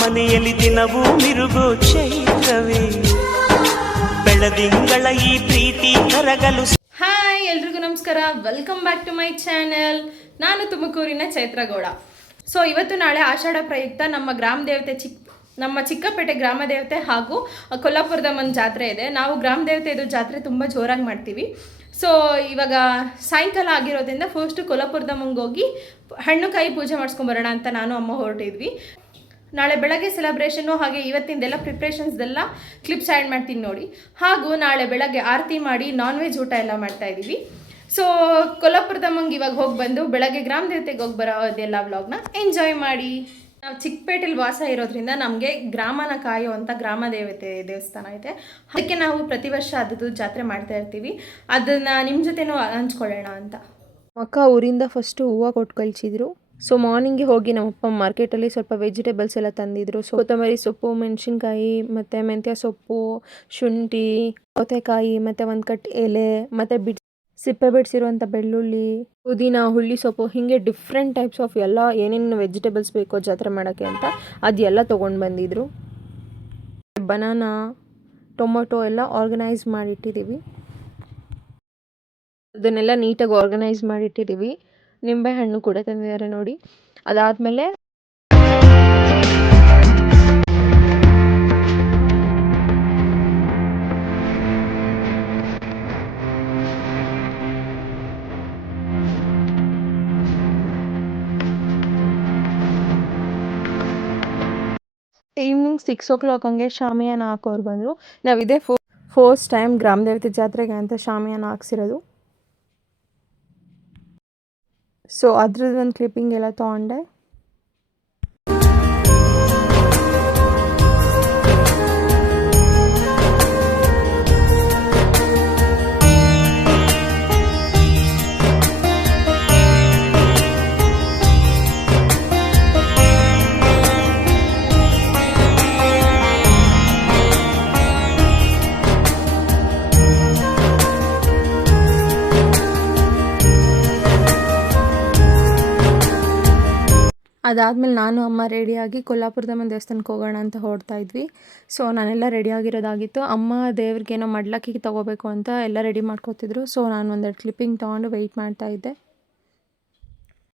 ಮನೆಯಲ್ಲಿ ದಿನವೂ ಮಿರುಗೋ ಚೈತ್ರವೇ ಬೆಳದಿಂಗಳ ಈ ಪ್ರೀತಿ ಕರಗಲು. ಹಾಯ್ ಎಲ್ರಿಗೂ ನಮಸ್ಕಾರ, welcome back to my channel. ನಾನು ತುಮಕೂರಿನ ಚೈತ್ರಗೌಡ. ಸೊ ಇವತ್ತು ನಾಳೆ ಆಷಾಢ ಪ್ರಯುಕ್ತ ನಮ್ಮ ಗ್ರಾಮ ದೇವತೆ ನಮ್ಮ ಚಿಕ್ಕಪೇಟೆ ಗ್ರಾಮ ದೇವತೆ ಹಾಗೂ ಕೊಲ್ಲಾಪುರದ ಒಂದು ಜಾತ್ರೆ ಇದೆ. ನಾವು ಗ್ರಾಮ ದೇವತೆ ಇದು ಜಾತ್ರೆ ತುಂಬ ಜೋರಾಗಿ ಮಾಡ್ತೀವಿ. ಸೊ ಇವಾಗ ಸಾಯಂಕಾಲ ಆಗಿರೋದ್ರಿಂದ ಫಸ್ಟು ಕೊಲ್ಲಾಪುರದ ಹೋಗಿ ಹಣ್ಣು ಕಾಯಿ ಪೂಜೆ ಮಾಡಿಸ್ಕೊಂಬರೋಣ ಅಂತ ನಾನು ಅಮ್ಮ ಹೊರಟಿದ್ವಿ. ನಾಳೆ ಬೆಳಗ್ಗೆ ಸೆಲೆಬ್ರೇಷನ್ನು ಹಾಗೆ ಇವತ್ತಿಂದೆಲ್ಲ ಪ್ರಿಪ್ರೇಷನ್ಸ್ದೆಲ್ಲ ಕ್ಲಿಪ್ಸ್ ಆ್ಯಡ್ ಮಾಡ್ತೀನಿ ನೋಡಿ. ಹಾಗೂ ನಾಳೆ ಬೆಳಗ್ಗೆ ಆರತಿ ಮಾಡಿ ನಾನ್ ವೆಜ್ ಊಟ ಎಲ್ಲ ಮಾಡ್ತಾಯಿದ್ದೀವಿ. ಸೊ ಕೊಲ್ಲಾಪುರದಮ್ಮಂಗೆ ಇವಾಗ ಹೋಗಿ ಬಂದು ಬೆಳಗ್ಗೆ ಗ್ರಾಮ ದೇವತೆಗೆ ಹೋಗಿ ಬರೋದೆಲ್ಲ ವ್ಲಾಗ್ನ ಎಂಜಾಯ್ ಮಾಡಿ. ನಾವು ಚಿಕ್ಕಪೇಟೆಲಿ ವಾಸ ಇರೋದ್ರಿಂದ ನಮಗೆ ಗ್ರಾಮನ ಕಾಯುವಂಥ ಗ್ರಾಮ ದೇವತೆ ದೇವಸ್ಥಾನ ಇದೆ. ಅದಕ್ಕೆ ನಾವು ಪ್ರತಿ ವರ್ಷ ಅದದ್ದು ಜಾತ್ರೆ ಮಾಡ್ತಾ ಇರ್ತೀವಿ. ಅದನ್ನು ನಿಮ್ಮ ಜೊತೆನೂ ಹಂಚ್ಕೊಳ್ಳೋಣ ಅಂತ. ಅಕ್ಕ ಊರಿಂದ ಫಸ್ಟು ಹೂವು ಕೊಟ್ಟು ಕಳಿಸಿದ್ರು. ಸೊ ಮಾರ್ನಿಂಗ್ಗೆ ಹೋಗಿ ನಮ್ಮಪ್ಪ ಮಾರ್ಕೆಟಲ್ಲಿ ಸ್ವಲ್ಪ ವೆಜಿಟೇಬಲ್ಸ್ ಎಲ್ಲ ತಂದಿದ್ರು. ಸೊ ಕೊತ್ತಂಬರಿ ಸೊಪ್ಪು, ಮೆಣಸಿನ್ಕಾಯಿ, ಮತ್ತು ಮೆಂತ್ಯ ಸೊಪ್ಪು, ಶುಂಠಿ, ಸೌತೆಕಾಯಿ, ಮತ್ತು ಒಂದು ಕಟ್ ಎಲೆ, ಮತ್ತು ಸಿಪ್ಪೆ ಬಿಡಿಸಿರುವಂಥ ಬೆಳ್ಳುಳ್ಳಿ, ಪುದೀನ, ಹುಳ್ಳಿ ಸೊಪ್ಪು, ಹೀಗೆ ಡಿಫ್ರೆಂಟ್ ಟೈಪ್ಸ್ ಆಫ್ ಎಲ್ಲ ಏನೇನು ವೆಜಿಟೇಬಲ್ಸ್ ಬೇಕೋ ಜಾತ್ರೆ ಮಾಡೋಕ್ಕೆ ಅಂತ ಅದೆಲ್ಲ ತೊಗೊಂಡು ಬಂದಿದ್ರು. ಬನಾನಾ, ಟೊಮೊಟೊ ಎಲ್ಲ ಆರ್ಗನೈಸ್ ಮಾಡಿಟ್ಟಿದ್ದೀವಿ. ಅದನ್ನೆಲ್ಲ ನೀಟಾಗಿ ಆರ್ಗನೈಸ್ ಮಾಡಿಟ್ಟಿದ್ದೀವಿ. ನಿಂಬೆ ಹಣ್ಣು ಕೂಡ ತಂದಿದ್ದಾರೆ ನೋಡಿ. ಅದಾದಮೇಲೆ ಈವ್ನಿಂಗ್ 6 o'clock ಹಂಗೆ ಶಾಮಿಯಾನ ಹಾಕೋರು ಬಂದರು. ನಾವಿದೇ ಫಸ್ಟ್ ಟೈಮ್ ಗ್ರಾಮ ದೇವತೆ ಜಾತ್ರೆಗೆ ಅಂತ ಶಾಮಿಯಾನ ಹಾಕ್ಸಿರೋದು. ಸೊ ಅದ್ರದ್ದು ಒಂದು ಕ್ಲಿಪ್ಪಿಂಗ್ ಎಲ್ಲ ತೊಗೊಂಡೆ. ಅದಾದಮೇಲೆ ನಾನು ಅಮ್ಮ ರೆಡಿಯಾಗಿ ಕೊಲ್ಲಾಪುರದಮ್ಮ ದೇವಸ್ಥಾನಕ್ಕೆ ಹೋಗೋಣ ಅಂತ ಹೊರಡ್ತಾ ಇದ್ವಿ. ಸೊ ನಾನೆಲ್ಲ ರೆಡಿಯಾಗಿರೋದಾಗಿತ್ತು. ಅಮ್ಮ ದೇವ್ರಿಗೇನೋ ಮಡ್ಲಕ್ಕಿಗೆ ತೊಗೋಬೇಕು ಅಂತ ಎಲ್ಲ ರೆಡಿ ಮಾಡ್ಕೋತಿದ್ರು. ಸೊ ನಾನು ಒಂದೆರಡು ಕ್ಲಿಪ್ಪಿಂಗ್ ತೊಗೊಂಡು ವೆಯ್ಟ್ ಮಾಡ್ತಾಯಿದ್ದೆ.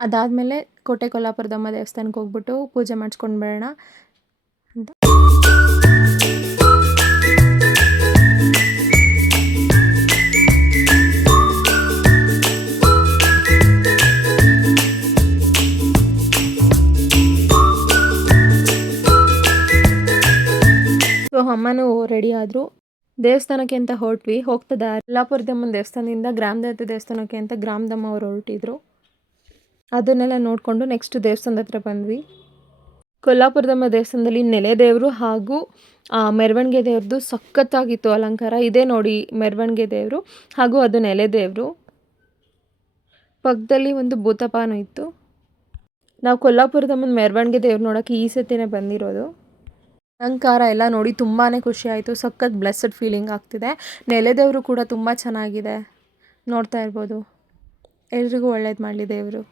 ಅದಾದಮೇಲೆ ಕೋಟೆ ಕೊಲ್ಲಾಪುರದಮ್ಮ ದೇವಸ್ಥಾನಕ್ಕೆ ಹೋಗ್ಬಿಟ್ಟು ಪೂಜೆ ಮಾಡಿಸ್ಕೊಂಡು ಬರೋಣ ಅಂತ. ಅಮ್ಮನೂ ರೆಡಿ ಆದರು. ದೇವಸ್ಥಾನಕ್ಕೆ ಅಂತ ಹೊರಟ್ವಿ. ಹೋಗ್ತದ ಕೊಲ್ಲಾಪುರದಮ್ಮನ ದೇವಸ್ಥಾನದಿಂದ ಗ್ರಾಮ ದೇವತೆ ದೇವಸ್ಥಾನಕ್ಕೆ ಅಂತ ಗ್ರಾಮದಮ್ಮ ಅವರು ಹೊರಟಿದ್ರು. ಅದನ್ನೆಲ್ಲ ನೋಡಿಕೊಂಡು ನೆಕ್ಸ್ಟ್ ದೇವಸ್ಥಾನದ ಹತ್ರ ಬಂದ್ವಿ. ಕೊಲ್ಲಾಪುರದಮ್ಮ ದೇವಸ್ಥಾನದಲ್ಲಿ ನೆಲೆ ದೇವರು ಹಾಗೂ ಮೆರವಣಿಗೆ ದೇವ್ರದ್ದು ಸಖತ್ತಾಗಿತ್ತು ಅಲಂಕಾರ. ಇದೇ ನೋಡಿ ಮೆರವಣಿಗೆ ದೇವರು ಹಾಗೂ ಅದು ನೆಲೆ ದೇವರು. ಪಕ್ಕದಲ್ಲಿ ಒಂದು ಭೂತಪಾನು ಇತ್ತು. ನಾವು ಕೊಲ್ಲಾಪುರದಮ್ಮನ ಮೆರವಣಿಗೆ ದೇವ್ರು ನೋಡೋಕ್ಕೆ ಈ ಸತಿನೇ ಬಂದಿರೋದು. ಅಲಂಕಾರ ಎಲ್ಲ ನೋಡಿ ತುಂಬಾ ಖುಷಿ ಆಯಿತು. ಸಖತ್ ಬ್ಲೆಸ್ಸಡ್ ಫೀಲಿಂಗ್ ಆಗ್ತಿದೆ. ನೆಲೆದೇವರು ಕೂಡ ತುಂಬ ಚೆನ್ನಾಗಿದೆ, ನೋಡ್ತಾ ಇರ್ಬೋದು. ಎಲ್ರಿಗೂ ಒಳ್ಳೇದು ಮಾಡಲಿ ದೇವರು.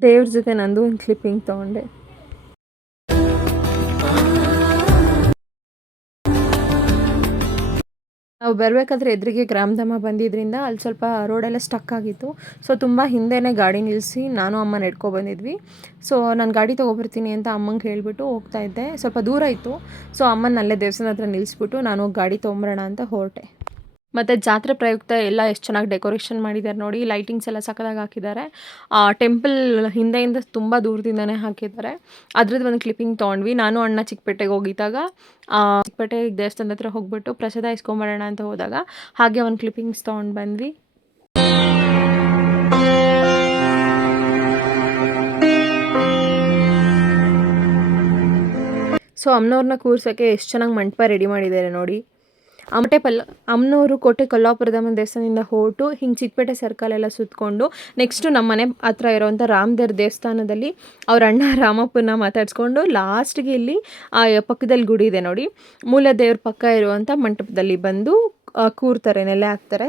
ದೇವ್ರ ಜೊತೆ ನಂದು ಒಂದು ಕ್ಲಿಪ್ಪಿಂಗ್ ತೊಗೊಂಡೆ. ನಾವು ಬರಬೇಕಾದ್ರೆ ಎದುರಿಗೆ ಗ್ರಾಮದಮ್ಮ ಬಂದಿದ್ದರಿಂದ ಅಲ್ಲಿ ಸ್ವಲ್ಪ ರೋಡೆಲ್ಲ ಸ್ಟಕ್ ಆಗಿತ್ತು. ಸೊ ತುಂಬ ಹಿಂದೆನೇ ಗಾಡಿ ನಿಲ್ಲಿಸಿ ನಾನು ಅಮ್ಮ ನಡ್ಕೊ ಬಂದಿದ್ವಿ. ಸೊ ನಾನು ಗಾಡಿ ತೊಗೊಬರ್ತೀನಿ ಅಂತ ಅಮ್ಮಂಗೆ ಹೇಳಿಬಿಟ್ಟು ಹೋಗ್ತಾ ಇದ್ದೆ. ಸ್ವಲ್ಪ ದೂರ ಇತ್ತು. ಸೊ ಅಮ್ಮನ ಅಲ್ಲೇ ದೇವಸ್ಥಾನ ಹತ್ರ ನಿಲ್ಲಿಸ್ಬಿಟ್ಟು ನಾನು ಹೋಗಿ ಗಾಡಿ ತೊಗೊಂಬರೋಣ ಅಂತ ಹೊರಟೆ. ಮತ್ತು ಜಾತ್ರೆ ಪ್ರಯುಕ್ತ ಎಲ್ಲ ಎಷ್ಟು ಚೆನ್ನಾಗಿ ಡೆಕೋರೇಷನ್ ಮಾಡಿದ್ದಾರೆ ನೋಡಿ. ಲೈಟಿಂಗ್ಸ್ ಎಲ್ಲ ಸಕ್ಕದಾಗಿ ಹಾಕಿದ್ದಾರೆ. ಟೆಂಪಲ್ ಹಿಂದೆಯಿಂದ ತುಂಬ ದೂರದಿಂದನೇ ಹಾಕಿದ್ದಾರೆ. ಅದ್ರದ್ದು ಒಂದು ಕ್ಲಿಪ್ಪಿಂಗ್ ತೊಗೊಂಡ್ವಿ. ನಾನು ಅಣ್ಣ ಚಿಕ್ಕಪೇಟೆಗೆ ಹೋಗಿದ್ದಾಗ ಚಿಕ್ಕಪೇಟೆ ದೇವಸ್ಥಾನದ ಹತ್ರ ಹೋಗ್ಬಿಟ್ಟು ಪ್ರಸಾದ ಇಸ್ಕೊಂಬರೋಣ ಅಂತ ಹೋದಾಗ ಹಾಗೆ ಒಂದು ಕ್ಲಿಪ್ಪಿಂಗ್ಸ್ ತೊಗೊಂಡು ಬಂದ್ವಿ. ಸೊ ಅಮ್ಮನವ್ರನ್ನ ಕೂರ್ಸೋಕ್ಕೆ ಎಷ್ಟು ಚೆನ್ನಾಗಿ ಮಂಟಪ ರೆಡಿ ಮಾಡಿದ್ದಾರೆ ನೋಡಿ. ಅಮ್ಮನವರು ಕೋಟೆ ಕೊಲ್ಲಾಪುರದಮ್ಮ ದೇವಸ್ಥಾನದಿಂದ ಹೊರಟು ಹಿಂಗೆ ಚಿಕ್ಕಪೇಟೆ ಸರ್ಕಲ್ ಎಲ್ಲ ಸುತ್ತಕೊಂಡು ನೆಕ್ಸ್ಟು ನಮ್ಮ ಮನೆ ಹತ್ರ ಇರೋವಂಥ ರಾಮದೇವ್ರ ದೇವಸ್ಥಾನದಲ್ಲಿ ಅವ್ರ ಅಣ್ಣ ರಾಮಪ್ಪನ ಮಾತಾಡಿಸ್ಕೊಂಡು ಲಾಸ್ಟ್ಗೆ ಇಲ್ಲಿ ಪಕ್ಕದಲ್ಲಿ ಗುಡಿ ಇದೆ ನೋಡಿ, ಮೂಲ ದೇವ್ರ ಪಕ್ಕ ಇರುವಂಥ ಮಂಟಪದಲ್ಲಿ ಬಂದು ಕೂರ್ತಾರೆ, ನೆಲೆ ಹಾಕ್ತಾರೆ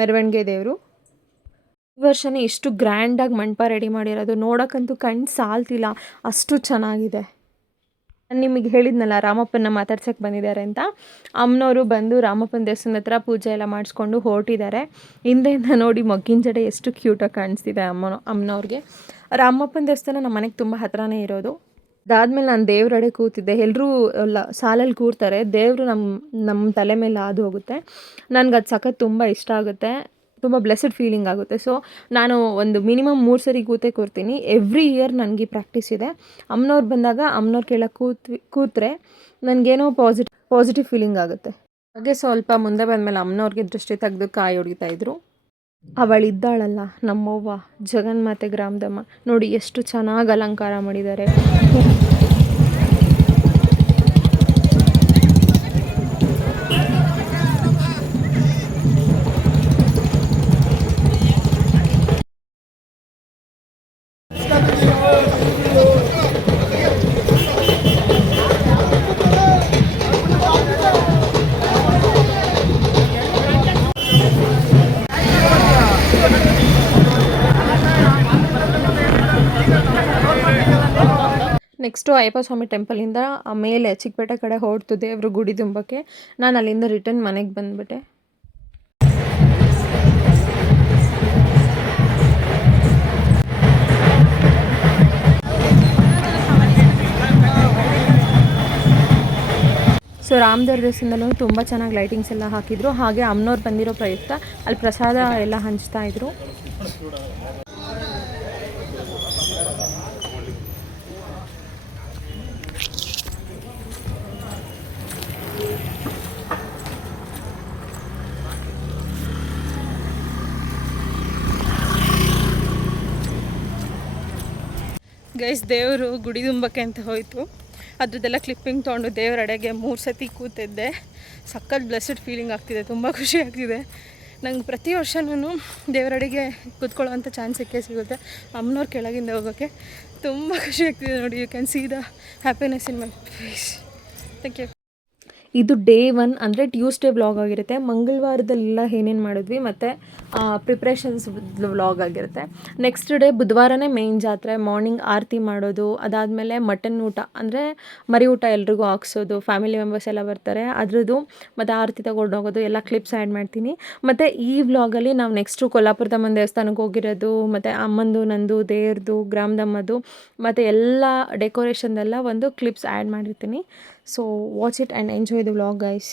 ಮೆರವಣಿಗೆ ದೇವರು. ಈ ವರ್ಷನೇ ಇಷ್ಟು ಗ್ರ್ಯಾಂಡಾಗಿ ಮಂಟಪ ರೆಡಿ ಮಾಡಿರೋದು, ನೋಡೋಕ್ಕಂತೂ ಕಣ್ಣು ಸಾಲ್ತಿಲ್ಲ, ಅಷ್ಟು ಚೆನ್ನಾಗಿದೆ. ನಾನು ನಿಮಗೆ ಹೇಳಿದ್ನಲ್ಲ ರಾಮಪ್ಪನ ಮಾತಾಡ್ಸೋಕ್ಕೆ ಬಂದಿದ್ದಾರೆ ಅಂತ. ಅಮ್ಮನವರು ಬಂದು ರಾಮಪ್ಪನ ದೇವಸ್ಥಾನದ ಹತ್ರ ಪೂಜೆ ಎಲ್ಲ ಮಾಡಿಸ್ಕೊಂಡು ಹೊರಟಿದ್ದಾರೆ. ಹಿಂದೆಯಿಂದ ನೋಡಿ ಮೊಗ್ಗಿನ ಜಡೆ ಎಷ್ಟು ಕ್ಯೂಟಾಗಿ ಕಾಣಿಸ್ತಿದೆ ಅಮ್ಮನವ್ರಿಗೆ. ರಾಮಪ್ಪನ ದೇವಸ್ಥಾನ ನಮ್ಮ ಮನೆಗೆ ತುಂಬ ಹತ್ರನೇ ಇರೋದು. ಅದಾದಮೇಲೆ ನಾನು ದೇವ್ರಡೆ ಕೂತಿದ್ದೆ. ಎಲ್ಲರೂ ಸಾಲಲ್ಲಿ ಕೂರ್ತಾರೆ, ದೇವರು ನಮ್ಮ ತಲೆ ಮೇಲೆ ಹಾದು ಹೋಗುತ್ತೆ. ನನಗೆ ಅದು ಸಖತ್ ತುಂಬ ಇಷ್ಟ ಆಗುತ್ತೆ, ತುಂಬ ಬ್ಲೆಸ್ಸಡ್ ಫೀಲಿಂಗ್ ಆಗುತ್ತೆ. ಸೊ ನಾನು ಒಂದು ಮಿನಿಮಮ್ 3 ಸರಿ ಕೂರ್ತೀನಿ. ಎವ್ರಿ ಇಯರ್ ನನಗೆ ಪ್ರಾಕ್ಟೀಸ್ ಇದೆ. ಅಮ್ಮನವ್ರು ಬಂದಾಗ ಅಮ್ಮನವ್ರು ಕೇಳಕ್ಕೆ ಕೂತ್ರೆ ನನಗೇನೋ ಪಾಸಿಟಿವ್ ಫೀಲಿಂಗ್ ಆಗುತ್ತೆ. ಹಾಗೆ ಸ್ವಲ್ಪ ಮುಂದೆ ಬಂದಮೇಲೆ ಅಮ್ಮನವ್ರಿಗೆ ದೃಷ್ಟಿ ತೆಗೆದು ಕಾಯಿ ಹೊಡಿತಾಯಿದ್ರು. ಅವಳಿದ್ದಾಳಲ್ಲ ನಮ್ಮವ್ವ ಜಗನ್ಮಾತೆ ಗ್ರಾಮದಮ್ಮ, ನೋಡಿ ಎಷ್ಟು ಚೆನ್ನಾಗಿ ಅಲಂಕಾರ ಮಾಡಿದ್ದಾರೆ. ನೆಕ್ಸ್ಟು ಅಯ್ಯಪ್ಪ ಸ್ವಾಮಿ ಟೆಂಪಲಿಂದ ಮೇಲೆ ಚಿಕ್ಕಪೇಟೆ ಕಡೆ ಹೊರಡ್ತು ದೇವರು ಗುಡಿ ತುಂಬಕ್ಕೆ. ನಾನು ಅಲ್ಲಿಂದ ರಿಟರ್ನ್ ಮನೆಗೆ ಬಂದುಬಿಟ್ಟೆ. ಸೊ ರಾಮದೇವ್ರ ದೇವಸ್ಥಾನದಲ್ಲೂ ತುಂಬ ಚೆನ್ನಾಗಿ ಲೈಟಿಂಗ್ಸ್ ಎಲ್ಲ ಹಾಕಿದ್ರು. ಹಾಗೆ ಅಮ್ಮನವ್ರು ಬಂದಿರೋ ಪ್ರಯುಕ್ತ ಅಲ್ಲಿ ಪ್ರಸಾದ ಎಲ್ಲ ಹಂಚ್ತಾಯಿದ್ರು. ಗೈಸ್, ದೇವರು ಗುಡಿ ತುಂಬಕ್ಕೆ ಅಂತ ಹೋಯಿತು. ಅದ್ರದ್ದೆಲ್ಲ ಕ್ಲಿಪ್ಪಿಂಗ್ ತೊಗೊಂಡು ದೇವ್ರ ಅಡೆಗೆ 3 ಸತಿ ಕೂತಿದ್ದೆ. ಸಖತ್ ಬ್ಲೆಸ್ಸಡ್ ಫೀಲಿಂಗ್ ಆಗ್ತಿದೆ, ತುಂಬ ಖುಷಿ ಆಗ್ತಿದೆ. ನಂಗೆ ಪ್ರತಿ ವರ್ಷನೂ ದೇವ್ರ ಅಡೆಗೆ ಕೂತ್ಕೊಳ್ಳೋವಂಥ ಚಾನ್ಸ್ ಸಿಗುತ್ತೆ. ಅಮ್ಮನವ್ರ ಕೆಳಗಿಂದ ಹೋಗೋಕ್ಕೆ ತುಂಬ ಖುಷಿ ಆಗ್ತಿದೆ. ನೋಡಿ, you can see the happiness in my face. Thank you. ಇದು ಡೇ 1 ಅಂದರೆ ಟ್ಯೂಸ್ಡೇ ವ್ಲಾಗ್ ಆಗಿರುತ್ತೆ. ಮಂಗಳವಾರದಲ್ಲೆಲ್ಲ ಏನೇನು ಮಾಡಿದ್ವಿ ಮತ್ತು ಪ್ರಿಪ್ರೇಷನ್ಸ್ ವ್ಲಾಗ್ ಆಗಿರುತ್ತೆ. ನೆಕ್ಸ್ಟ್ ಡೇ ಬುಧವಾರನೇ ಮೇಯ್ನ್ ಜಾತ್ರೆ. ಮಾರ್ನಿಂಗ್ ಆರತಿ ಮಾಡೋದು, ಅದಾದಮೇಲೆ ಮಟನ್ ಊಟ ಅಂದರೆ ಮರಿ ಊಟ ಎಲ್ರಿಗೂ ಹಾಕ್ಸೋದು, ಫ್ಯಾಮಿಲಿ ಮೆಂಬರ್ಸ್ ಎಲ್ಲ ಬರ್ತಾರೆ ಅದ್ರದ್ದು, ಮತ್ತು ಆರತಿ ತಗೊಂಡು ಹೋಗೋದು ಎಲ್ಲ ಕ್ಲಿಪ್ಸ್ ಆ್ಯಡ್ ಮಾಡ್ತೀನಿ. ಮತ್ತು ಈ ವ್ಲಾಗಲ್ಲಿ ನಾವು ನೆಕ್ಸ್ಟು ಕೊಲ್ಲಾಪುರದಮ್ಮನ ದೇವಸ್ಥಾನಕ್ಕೆ ಹೋಗಿರೋದು, ಮತ್ತು ಅಮ್ಮಂದು ನಂದು ದೇವ್ರದ್ದು ಗ್ರಾಮದಮ್ಮದು ಮತ್ತು ಎಲ್ಲ ಡೆಕೋರೇಷನ್ದೆಲ್ಲ ಒಂದು ಕ್ಲಿಪ್ಸ್ ಆ್ಯಡ್ ಮಾಡಿರ್ತೀನಿ. So watch it and enjoy the vlog, guys.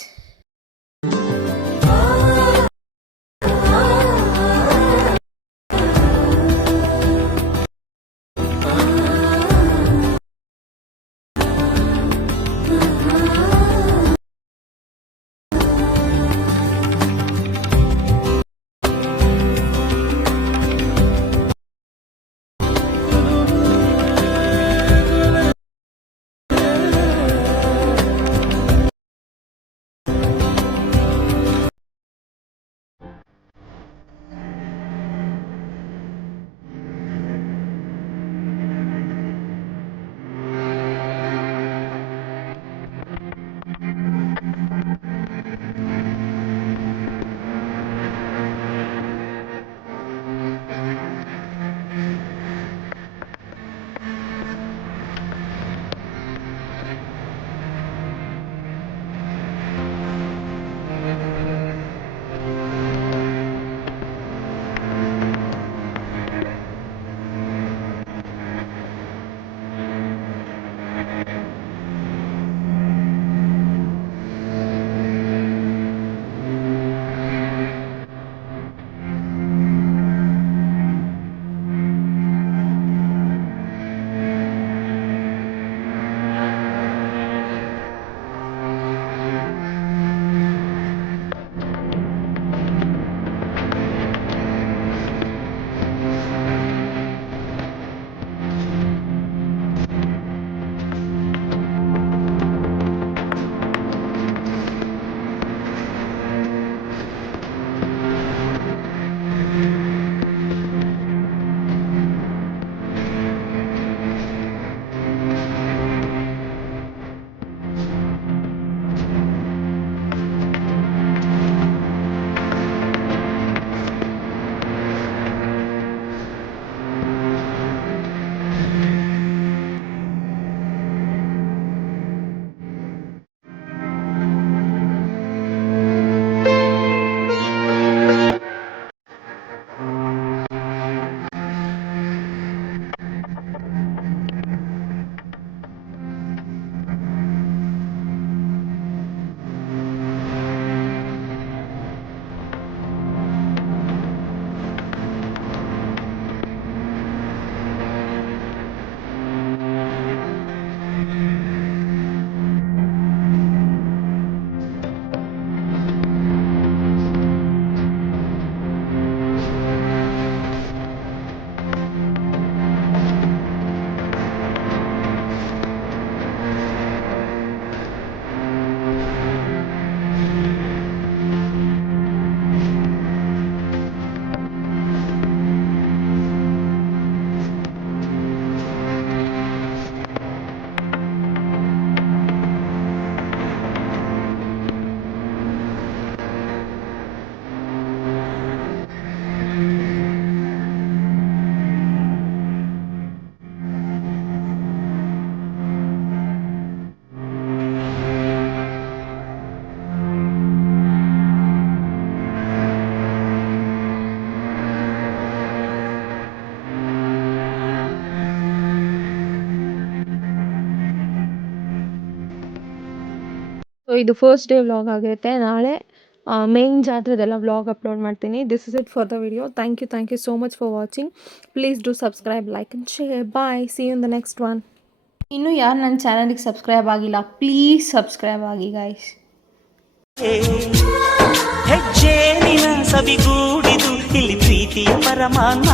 ಇದು ಫಸ್ಟ್ ಡೇ ವ್ಲಾಗ್ ಆಗಿರುತ್ತೆ. ನಾಳೆ ಮೇನ್ ಜಾತ್ರೆದೆಲ್ಲ ವ್ಲಾಗ್ ಅಪ್ಲೋಡ್ ಮಾಡ್ತೀನಿ. This is it for the video. Thank you so much for watching. Please do subscribe, like and share. Bye, see you in the next one. ಇನ್ನೂ ಯಾರು ನನ್ನ ಚಾನಲಿಗೆ subscribe ಆಗಿಲ್ಲ, please subscribe ಆಗಿ guys. ಹೆಜ್ಜೆ ನಿನ ಸವಿಗೂಡಿದು ಇಲ್ಲಿ ಪ್ರೀತಿಯ ಪರಮಾನ.